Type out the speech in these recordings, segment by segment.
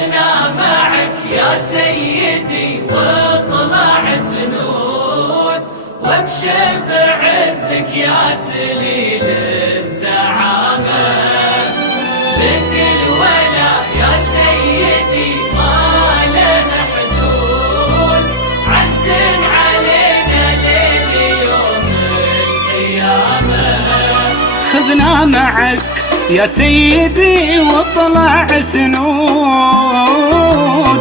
خذنا معك يا سيدي واطلع سنود، وابشر بعزك يا سليل الزعامة. بكل ولا يا سيدي ما له حدود، عهد علينا ليل يوم القيامة. خذنا معك يا سيدي واطلع سنود،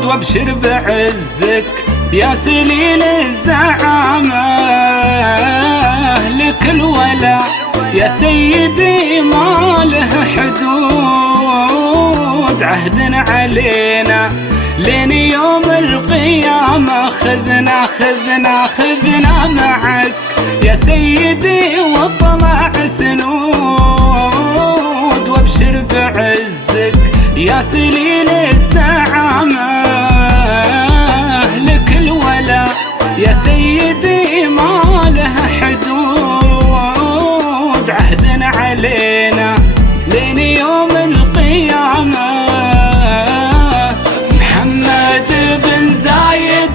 وابشر بعزك يا سليل الزعامة. لك الولا يا سيدي ما له حدود، عهد علينا لين يوم القيامة. خذنا خذنا خذنا معك يا سيدي واطلع سنود، وابشر بعزك يا سليل الزعامة. لك الولا يا سيدي ما له حدود، عهد علينا لين يوم القيامة. محمد بن زايد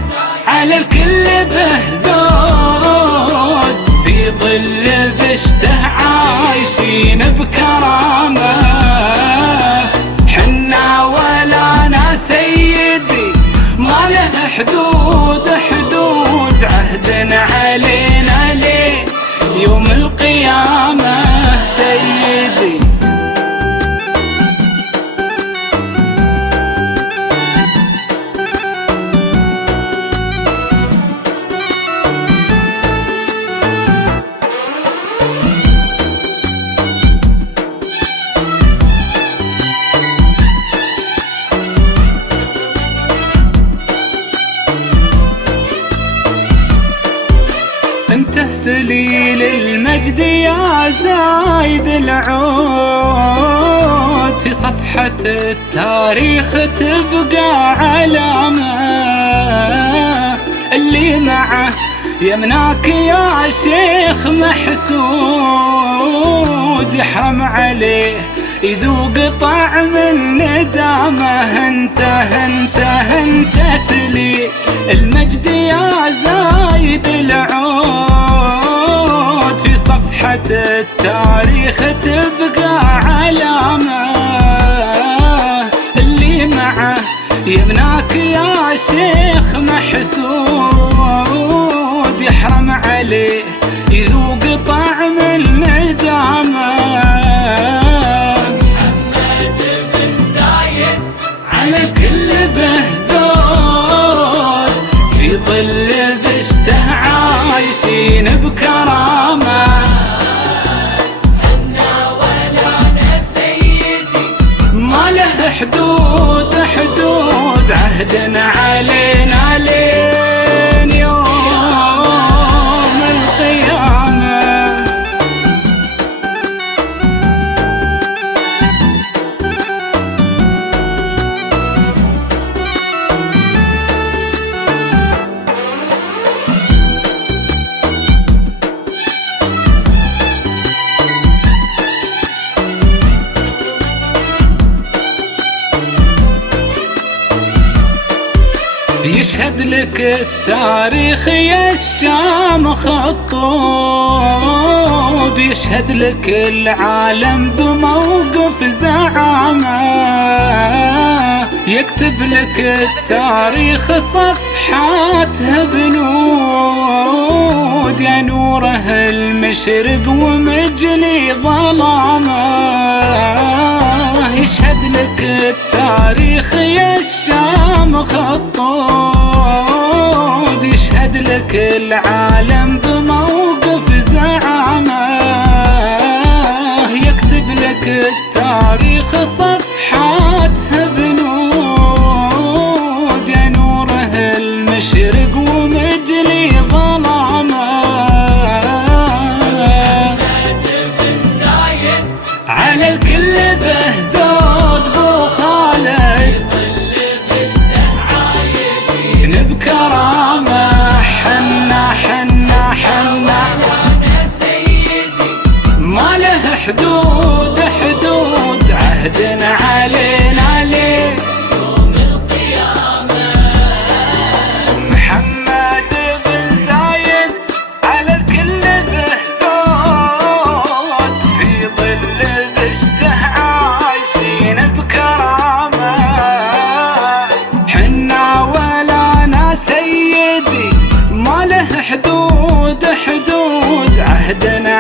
على الكل به زود، في ظل بشته عايشين بكرامة. حنا ولانا سيدي ما له حدود حدود، عهد علينا ليه يوم القيامة سيدي. انت سليل المجد يا زايد العود، في صفحة التاريخ تبقى علامة. اللي معه يمناك يا شيخ محسود، يحرم عليه يذوق طعم الندامة. انت سليل المجد يا زايد العود، في صفحة التاريخ تبقى علامة. اللي معه يمناك يا شيخ محسود، يحرم عليه يذوق طعم الندامة. محمد بن زايد على الكل به زود، في ظل بشته عايشين بكرامة. حنا ولانا سيدي ما له حدود حدود، عهد علينا لين يوم القيامة. يشهد لك التاريخ يا الشام خطود، يشهد لك العالم بموقف زعامة. يكتب لك التاريخ صفحاتها بنود، يا نوره المشرق ومجلي ظلامه. يشهد لك التاريخ يا الشام خطود، يشهد لك العالم بموقف زعامة. يكتب لك التاريخ صفحاتها بنود، يا نوره المشرق ومجلي ظلامه. محمد بن زايد على الكل به زود بو خالد، ظل بشته عايشين بكرامة. حنا ولانا سيدي ما له حدود حدود، عهد علينا ليه يوم القيامة. عهدنا